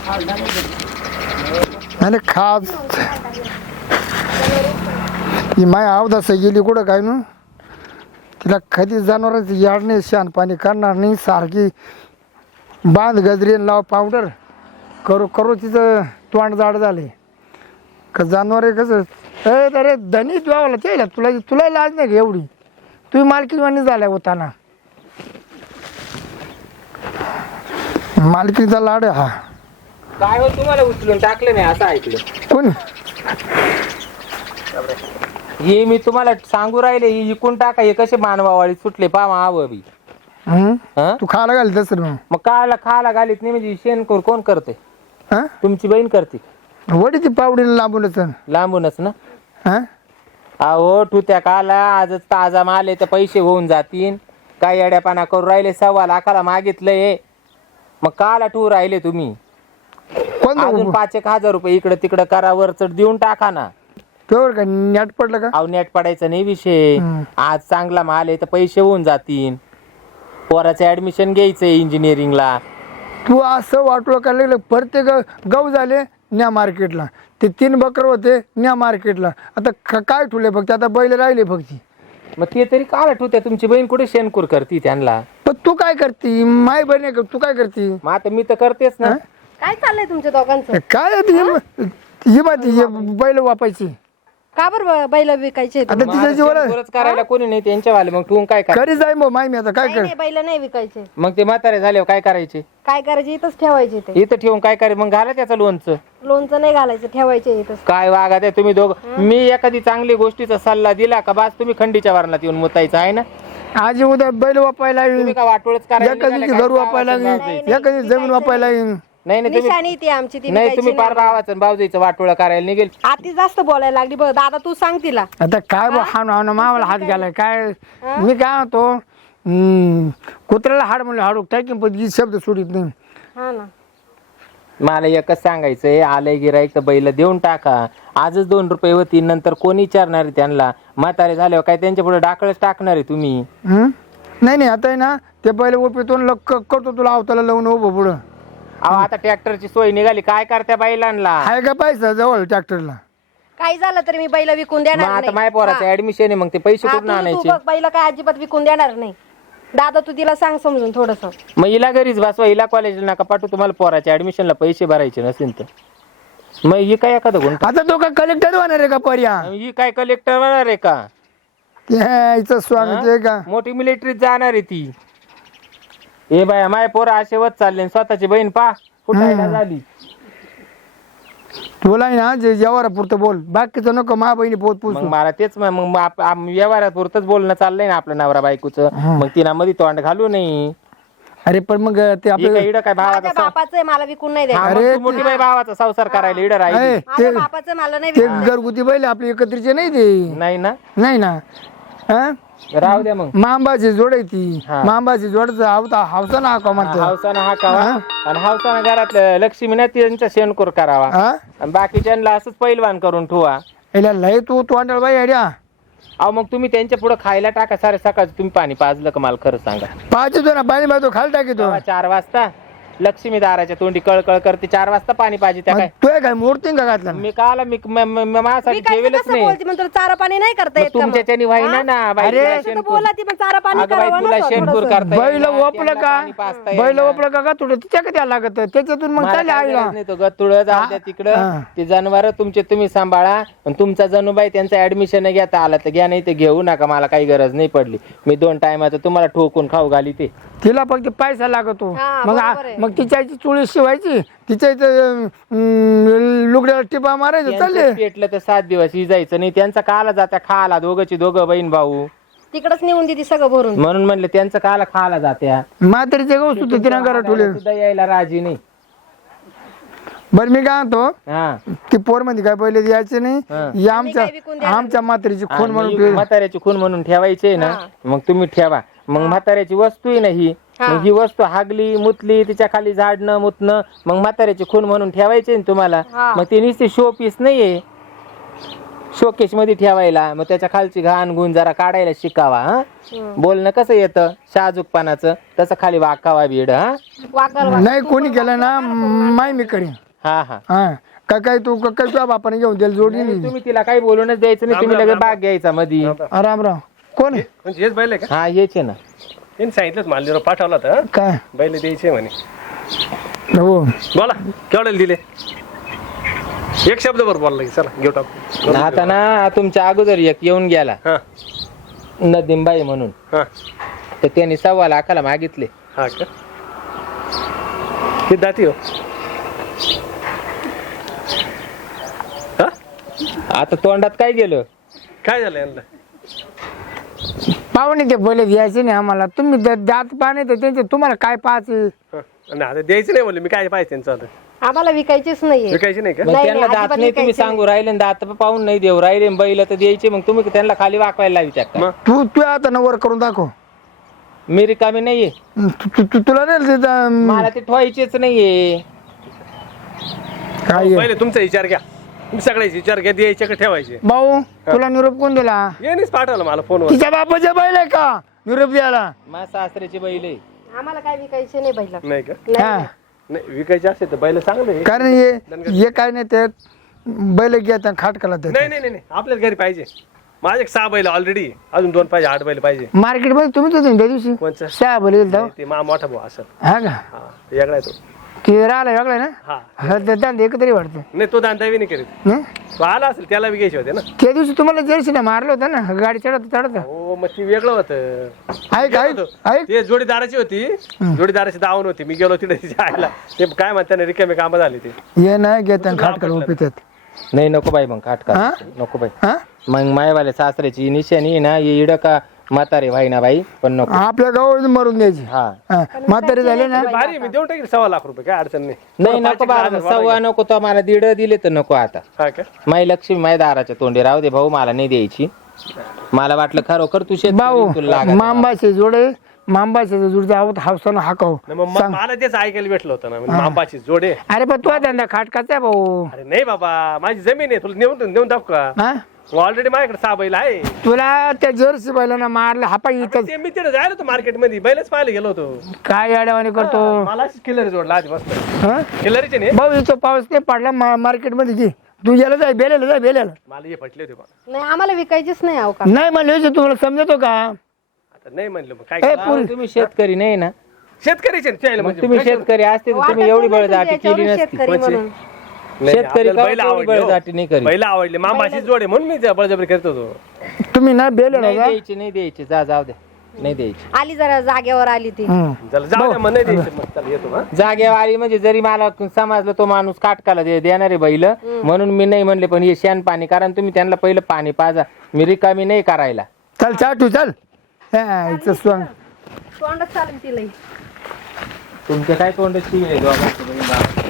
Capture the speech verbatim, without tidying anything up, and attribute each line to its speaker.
Speaker 1: आणि खास ही माय अवदास गेली कुठं काय ना तिला कधी जनावरांची याड नाही शान पाणी करणार नाही सारखी बांध गजरी लाव पावडर करू करू तिचं तोंड जाड झाले का जनावर आहे कसं अरे अरे धनी द्यावाला ते तुला तुला लाज नाही का एवढी तुम्ही मालकी वाणी झाल्या होताना मालकीचा लाड आहे हा
Speaker 2: काय हो तुम्हाला उचलून टाकलं नाही असं ऐकलं
Speaker 1: कोण
Speaker 2: हे मी तुम्हाला सांगू राहिले ही इकून टाका हे कसे मानवावाळी सुटले पावा हवं बी
Speaker 1: हं?
Speaker 2: हं?
Speaker 1: तू खायला घाल तसं मग
Speaker 2: मग कायला खायला घालीत नाही म्हणजे शेणखोर कोण करते
Speaker 1: हा
Speaker 2: तुमची बहीण करते
Speaker 1: वडी ती पावडीला लांबूनच
Speaker 2: लांबूनच ना
Speaker 1: हा
Speaker 2: अहो तू त्या काला आजच ताजा माल आहे तर पैसे होऊन जातील काय येड्यापाना करू राहिले सव्वा लाखाला मागितलंय मग काला टू राहिले तुम्ही
Speaker 1: कोण
Speaker 2: अजून पाच एक हजार रुपये इकडे तिकडे करा वरचढ देऊन टाका ना
Speaker 1: तेवढं का नेट पडलं का
Speaker 2: अहो नेट पडायचा नाही विषय
Speaker 1: हम्म.
Speaker 2: आज चांगला माल आहे तर पैसे होऊन जातील पोराचं ऍडमिशन घ्यायचंय इंजिनिअरिंगला
Speaker 1: तू असं वाटलं का लागलं प्रत्येक गहू झाले न्या मार्केटला ते तीन बकर होते न्या मार्केटला आता क- काय ठुले फक्त आता बैल राहिले फक्त
Speaker 2: मग ते तरी काला ठेवत्या तुमची बहीण कुठे शेणकूर करते त्यांना
Speaker 1: पण तू काय करती माय बहीण आहे का तू काय करती
Speaker 2: मग आता मी तर करतेच ना
Speaker 1: हं?
Speaker 3: काय चाललंय तुमच्या दोघांचं
Speaker 1: काय आहे ती हिम- ही माती ही बैल वापायची
Speaker 3: का बरं बैल विकायचे
Speaker 1: आता
Speaker 2: मग
Speaker 1: तिच्या
Speaker 2: आता
Speaker 1: जीवाला
Speaker 2: शेणखोरच करायला कोणी नाही त्यांच्या वाले मग तू काय कर
Speaker 1: घरी जाय मग माय मी आता काय कर
Speaker 3: नाही बैल नाही विकायचे
Speaker 2: मग ते म्हातारे झाल्यावर काय करायचे
Speaker 3: काय करायचे इथंच ठेवायचे ते
Speaker 2: इथं ठेवून काय करे मग घाला त्याचं लोणचं
Speaker 3: लोणचं नाही घालायचं ठेवायचे इथंच
Speaker 2: काय वागा ते तुम्ही दोघ मी एखादी चांगली गोष्टीचा सल्ला दिला का बास तुम्ही खंडीच्या वारणात येऊन मुतायचं आहे ना
Speaker 1: आजी उद्या बैल वापायला येईन
Speaker 2: तुम्ही का वाटोळच करायला
Speaker 1: एखादी
Speaker 2: निघाले
Speaker 1: घर
Speaker 2: काय?
Speaker 1: वापायला
Speaker 2: गावाचं
Speaker 1: येईन
Speaker 2: नाव
Speaker 1: एखादी जमीन वापायला येईन
Speaker 2: नाही नाही तुम्ही
Speaker 3: निशाणी ती आमची ती
Speaker 2: नाही
Speaker 3: विकायची
Speaker 2: तुम्ही पार
Speaker 3: नाही.
Speaker 2: भावाचं भाऊजाईचं वाटोळं करायला निघेल
Speaker 3: आती जास्त बोलायला लागली बघ दादा तू सांग तिला
Speaker 1: आता काय बा हाण हाण मावाला हात घालाय काय मी काय होतो हम्म, कुत्र्याला हाड म्हणलं हाडू टाकीन पण ही शब्द सोडित नाही
Speaker 3: हा ना
Speaker 2: मला एकच सांगायचंय आलंय गिराईक तर बैल देऊन टाका आजच दोन रुपये होती नंतर कोणी विचारणार आहे त्यांना म्हातारे झाल्यावर काय त्यांच्या पुढे डाकळच टाकणार आहे तुम्ही
Speaker 1: हम्म? नाही नाही आता आहे ना ते बैल उपितो करतो तुला अवताला लावून उभं पुढं
Speaker 2: अहो आता ट्रॅक्टरची सोय निघाली काय करत्या बैलांना
Speaker 1: आहे का पैसा जवळ ट्रॅक्टरला
Speaker 3: काही झालं तरी मी बैल विकून
Speaker 2: मग
Speaker 3: देणार
Speaker 2: आता
Speaker 3: नाही.
Speaker 2: माय पोराचं
Speaker 3: हा.
Speaker 2: ऍडमिशन आहे मग ते पैसे
Speaker 3: हा,
Speaker 2: कुठून
Speaker 3: तू- तू
Speaker 2: आणायचे
Speaker 3: बघ बैल काय अजिबात विकून देणार नाही दादा तू तिला सांग समजून थोडस
Speaker 2: मग हिला घरीच बसवा हिला कॉलेजला नका पाठवू तुम्हाला पोराच्या ऍडमिशनला पैसे भरायचे नसेल तर मग ही काय एखादं गुण
Speaker 1: आता तो का कलेक्टर होणार आहे का पर्या
Speaker 2: ही काय कलेक्टर होणार आहे का
Speaker 1: याचं स्वागत आहे का
Speaker 2: मोठी मिलिटरीत जाणार आहे ती ए बाया माय पोरं असे वत चालले स्वतःची बहीण पा कुठायला झाली
Speaker 1: तुला आहे ना जे जेवारा पुरतं बोल बाकीचं नको मा बहिणी पोत
Speaker 2: मग
Speaker 1: पुसू
Speaker 2: मला तेच मग मग आप- आम- व्यवहारात पुरतच बोलणं चाललंय ना आपलं नवरा बायकोचं मग तिला मध्ये तोंड घालू नाही
Speaker 1: अरे पण मग ते
Speaker 2: हे
Speaker 1: आपलं
Speaker 2: काय इडं काय भावाचा
Speaker 3: माझ्या
Speaker 2: सं-
Speaker 3: बापाचं आहे मला विकून नाही
Speaker 2: हा,
Speaker 3: द्यायचं
Speaker 2: मग
Speaker 1: अरे
Speaker 2: तू मोठी बाई भावाचा संसार करायला इडं राहिली
Speaker 1: अरे,
Speaker 3: माझ्या
Speaker 1: ते
Speaker 3: बापाचं मला नाही
Speaker 1: ते
Speaker 3: विकून द्यायचं.
Speaker 1: घरगुती बैल आपले एकत्रीचे नाही ते
Speaker 2: नाही ना
Speaker 1: नाही ना हा
Speaker 2: राहू द्या मग
Speaker 1: मांबाची जोड आहे ती
Speaker 2: हा.
Speaker 1: मांबाची जोड आवता हावसा ना हाका म्हणतो
Speaker 2: हावसानं हाकावा आणि हावसानं घरातलं लक्ष्मी ना त्यांचा शेणखोर करावा
Speaker 1: हा
Speaker 2: आणि बाकीच्यांना असंच पैलवान करून ठेवा
Speaker 1: याला लय तू तोंडाळ बाई अड्या
Speaker 2: अहो मग तुम्ही त्यांच्या पुढे खायला टाका सारे सकाळचं तुम्ही पाणी पाजलं का मला खरं सांगा
Speaker 1: पाहतो ना पाणी पाहतो खाली टाकीतो
Speaker 2: तेव्हा चार वाजता लक्ष्मी दाराच्या तोंडी कळकळ करते चार वाजता पाणी पाहिजे त्या काय
Speaker 1: तू काय मूर्ती का घातला
Speaker 2: मी काला मी म- म- म- माझ्यासाठी
Speaker 3: विकायचं
Speaker 2: ठेवेलच
Speaker 3: कसं
Speaker 2: नाही
Speaker 3: बोलती मग तुला चारा पाणी नाही करता येत का मग?
Speaker 2: तुमच्याच्यानी व्हायना ना बाई
Speaker 1: अरे,
Speaker 2: तुला
Speaker 3: तसं तर
Speaker 2: शेणखोर-
Speaker 3: बोला ती पण चारा पाणी
Speaker 2: अगं बाई,
Speaker 3: करावं
Speaker 2: तुला
Speaker 3: ना
Speaker 2: शेणखोर
Speaker 3: थोडंसं.
Speaker 2: करता
Speaker 1: बैल
Speaker 2: येईना,
Speaker 1: ओपलं
Speaker 2: त्यांना
Speaker 1: का
Speaker 2: पाणी पाजता
Speaker 1: बैल
Speaker 2: येईना.
Speaker 1: ओपलं का का तुला तिच्या द्यायला लागत त्याच्यातून मग
Speaker 2: मला
Speaker 1: चालले
Speaker 2: काय
Speaker 1: आईला
Speaker 2: गरज नाही तो गतुळ जाऊ द्या
Speaker 1: हा.
Speaker 2: तिकडं ते जनावर तुमचे तुम्ही सांभाळा आणि तुमचा जणूबाई त्यांचं ऍडमिशन घेता आला तर घ्या नाही ते घेऊ नका मला काही गरज नाही पडली मी दोन टायमाचं तुम्हाला ठोकून खाऊ घाली ते
Speaker 1: तिला फक्त पैसा लागतो
Speaker 3: हा,
Speaker 1: मग आ-
Speaker 3: बरोबर आहे.
Speaker 1: मग तिच्या आईची चुळी शिवायची तिच्या इथं लुगड्याला टिपा मारायचं चालले
Speaker 2: त्यांचं पेटलं तर सात दिवस जायचं नाही त्यांचा काला जात्या खाला दोघंची दोघं बहीण भाऊ
Speaker 3: तिकडच नेऊन देते सगळं भरून
Speaker 2: म्हणून म्हणले त्यांचं काला खाला जात्या
Speaker 1: म्हातारीचे गहू सुद्धा तिनं घरात ठेवले
Speaker 2: सुद्धा यायला राजी नाही
Speaker 1: बरं मी काय म्हणतो
Speaker 2: हा
Speaker 1: ती पोर मध्ये काय पहिले द्यायचे
Speaker 2: हा.
Speaker 1: नाही या आमच्या
Speaker 3: काय विकून देणार
Speaker 1: आमच्या म्हातारीची खून
Speaker 2: आणि
Speaker 1: म्हणून
Speaker 2: मग
Speaker 1: ठेवली.
Speaker 2: म्हाताऱ्याची खून म्हणून ठेवायची ना
Speaker 3: हा.
Speaker 2: मग तुम्ही ठेवा मग म्हाताऱ्याची वस्तू आहे ना ही
Speaker 3: हा.
Speaker 2: मग ही वस्तू हागली मुतली तिच्या खाली झाडणं मुतणं मग म्हाताऱ्याची खून म्हणून ठेवायची ना तुम्हाला
Speaker 3: हा.
Speaker 2: मग ती नुसती शो पीस नाहीये शोकेश मध्ये ठेवायला, मग त्याच्या खालची घाण गुण जरा काढायला शिकावा. हा बोलणं कसं येतं शाहजूकपणाचं, तसं खाली वाकावा बीड. हा
Speaker 3: वाकर
Speaker 1: नाही कोणी केलं ना माय मी करीन.
Speaker 2: हा हा
Speaker 1: हा का काय तू का काय तुझ्या बापाने घेऊन दिलं जोडी
Speaker 2: नाही, तुम्ही तिला काही बोलूनच द्यायचं नाही, तुम्ही लगेच भाग घ्यायचा मध्ये.
Speaker 1: राम राम कोण आहे?
Speaker 4: म्हणजे हेच बैल आहे का?
Speaker 2: हा हेच आहे ना.
Speaker 4: त्यांनी सांगितलंच मला निरोप पाठवला होता.
Speaker 1: काय
Speaker 4: बैल द्यायचे म्हणे.
Speaker 1: हो
Speaker 4: बोला केवढ्याला दिले? एक शब्द बरोबर बोलला की चला घेऊ टाकू.
Speaker 2: आता ना तुमच्या अगोदर एक येऊन गेला
Speaker 4: हा
Speaker 2: नदीमबाई म्हणून,
Speaker 4: हा
Speaker 2: तर त्यांनी सव्वा लाखाला मागितले.
Speaker 4: हा का किती दाती हो? हा
Speaker 2: आता तोंडात काय गेलं?
Speaker 4: काय झालं यांना?
Speaker 1: पाहुणे ते बोले द्यायचे नाही आम्हाला. तुम्ही द- दात पाहणे तर त्यांचे तुम्हाला काय पाहायचे?
Speaker 4: हा. आणि आता द्यायचं नाही बोलले मी काय पाहिजे त्यांचं आता
Speaker 3: आम्हाला विकायचीच नाहीये.
Speaker 4: विकायची नाही का?
Speaker 2: मग
Speaker 3: नाही,
Speaker 2: त्यांना
Speaker 3: नाही,
Speaker 2: दात
Speaker 3: अजिबात
Speaker 2: नाही तुम्ही
Speaker 3: विकायचे
Speaker 2: सांगू राहिले आणि दात पाहून नाही देऊ राहिले, बैल तर द्यायचे, मग तुम्ही त्यांना खाली वाकवायला विचार का?
Speaker 4: मग
Speaker 1: तू तू आता नवर करून दाखव.
Speaker 2: मी रिकामी नाहीये,
Speaker 1: तू- तू- तू- तुला नाही देत,
Speaker 2: मला ते ठेवायचेच नाहीये.
Speaker 1: काय आहे?
Speaker 4: पहिले तुमचा विचार घ्या. तुम्ही सगळ्याचे विचार घ्या, द्यायचे का ठेवायचे.
Speaker 1: भाऊ तुला निरोप कोण दिला?
Speaker 4: येणीच पाठवलं मला फोनवर.
Speaker 1: तिच्या बापाच्या बैल आहे का निरोप द्यायला?
Speaker 2: मा सासऱ्याची बैल आहे.
Speaker 3: आम्हाला काय विकायचे नाही बैल.
Speaker 4: नाही का?
Speaker 1: हा
Speaker 4: नाही विकायचे असते तर बैल चांगले आहे.
Speaker 1: कारण हे हे काय नाही ते बैल घेत खाट कला ते
Speaker 4: नाही नाही नाही नाही. आपल्याच घरी पाहिजे. माझे एक सहा बैल ऑलरेडी, अजून दोन पाहिजे, आठ बैल पाहिजे.
Speaker 1: मार्केट मध्ये तुम्ही तर त्या दिवशी
Speaker 4: कोणचं?
Speaker 1: सहा बैल गेलता.
Speaker 4: ते मा मोठा भाऊ असं.
Speaker 1: हा का
Speaker 4: हा ते वेगळा आहे तो.
Speaker 1: ते राहिला वेगळा ना.
Speaker 4: हा
Speaker 1: हा ते दांडे एकतरी वाटतं
Speaker 4: नाही तो दांदा बी नाही करीत.
Speaker 1: नाही?
Speaker 4: तो आला असेल त्याला बी घ्यायचे होते ना.
Speaker 1: त्या दिवशी तुम्हाला जर्सी ना मारलं होतं ना गाडी चढत चढत.
Speaker 4: हो मग ती वेगळं होतं.
Speaker 1: ऐक ऐक ऐक
Speaker 4: ते जोडीदाराची होती, जोडीदाराची दावण होती. मी गेलो तिथे तिच्या आईला. ते काय म्हणतात ना रिकामे कामं झाली ते.
Speaker 1: हे नाही घेत खाट कला पितात.
Speaker 2: नाही नको बाई, मग खाट
Speaker 1: हा?
Speaker 2: का नको बाई.
Speaker 1: हा
Speaker 2: मग मायवाल्या सासऱ्याची निशाणी आहे ना, हे इड का म्हातारे भाई ना बाई, पण नको.
Speaker 1: आपल्या गावात मरून द्यायची.
Speaker 2: हा
Speaker 1: हा, म्हातारे झाले ना.
Speaker 4: भारी मी देऊन टाकेल सव्वा लाख रुपये, काय अडचण नाही.
Speaker 2: नाही नको बाबा, सव्वा नको तो, मला दीड दिले तर नको आता.
Speaker 4: हा का?
Speaker 2: माई लक्ष्मी माय दाराच्या तोंडी राहू दे भाऊ, मला नाही द्यायची. मला वाटलं खरोखर तू शेत
Speaker 1: भाऊ
Speaker 2: तुला लागत आहे.
Speaker 1: मांबाचे जोडे मांबाचे जोडे आवत हावसानं हाकाव.
Speaker 4: नाही, मग म- मला तेच ऐकायला भेटलं होतं ना म्हणजे मांबाची जोडे.
Speaker 1: अरे पण तू धंदा खाटकाचा आहे भाऊ.
Speaker 4: अरे नाही बाबा, माझी जमीन आहे, तुला नेऊन देऊन टाकू का?
Speaker 1: हा
Speaker 4: ऑलरेडी माझ्याकडे सहा बैल आहे.
Speaker 1: तुला त्या जर्सी बैलांना मारलं हापा इथं
Speaker 4: ते मी तिथे जायला होतो मार्केट मध्ये, बैलच पाहायला गेलो होतो.
Speaker 1: काय अडवाणी करतो.
Speaker 4: मला अशीच किल्लरी जोडला आधी मस्त.
Speaker 1: हा?
Speaker 4: किल्लरीचे नाही
Speaker 1: भाऊ इथं पाऊस नाही पडला मार्केट मध्ये घे तू याला जाय बेलेला जाय बेलेला.
Speaker 4: मला हे पटले होते बा.
Speaker 3: नाही आम्हाला विकायचीच नाही अहो का.
Speaker 1: नाही म्हणलं तुम्हाला समजतो का?
Speaker 4: आता नाही म्हणलं मग काय
Speaker 1: ए,
Speaker 4: करणार?
Speaker 1: पुरी.
Speaker 2: तुम्ही शेतकरी नाही ना,
Speaker 4: शेतकरीचे ना, त्याला
Speaker 2: मग
Speaker 4: म्हणजे
Speaker 2: तुम्ही
Speaker 4: काय
Speaker 2: शेतकरी असते तर
Speaker 3: वाटत
Speaker 2: तुम्ही एवढी
Speaker 3: नाही
Speaker 2: बळदाटी
Speaker 3: तुझ्या
Speaker 2: केली
Speaker 3: याच्यावरून
Speaker 2: नसती.
Speaker 3: शेतकरी म्हणून.
Speaker 4: नाही,
Speaker 2: शेतकरी
Speaker 4: आपल्याला
Speaker 2: का
Speaker 4: बैल
Speaker 2: एवढी
Speaker 4: आवडले हो.
Speaker 2: बळदाटी नाही करी.
Speaker 4: बैल आवडले, मामाशीच जोडे म्हणून मी त्या बळजबरी करत होतो.
Speaker 1: तुम्ही ना बेलेला
Speaker 2: नाही
Speaker 1: जा.
Speaker 2: द्यायची, नाही द्यायची, जा जाऊ दे, नाही द्यायची.
Speaker 3: आली जरा जागेवर आली ती.
Speaker 1: हम्म.
Speaker 4: चला जाऊ द्या, मग नाही द्यायचं, मग चला येतो. हा
Speaker 2: जागेवर आली म्हणजे जरी मला समजलं तो माणूस काटकाला दे- देणारे बैल म्हणून मी नाही म्हणले, पण हे शेण पाणी, कारण तुम्ही त्यांना पहिलं पाणी पाजा, मी रिकामी नाही करायला.
Speaker 1: चल चाटू चल. हा, इथं स्वांग.
Speaker 3: तोंडच चालेल तिला.
Speaker 2: तुमचे काय तोंड शिवे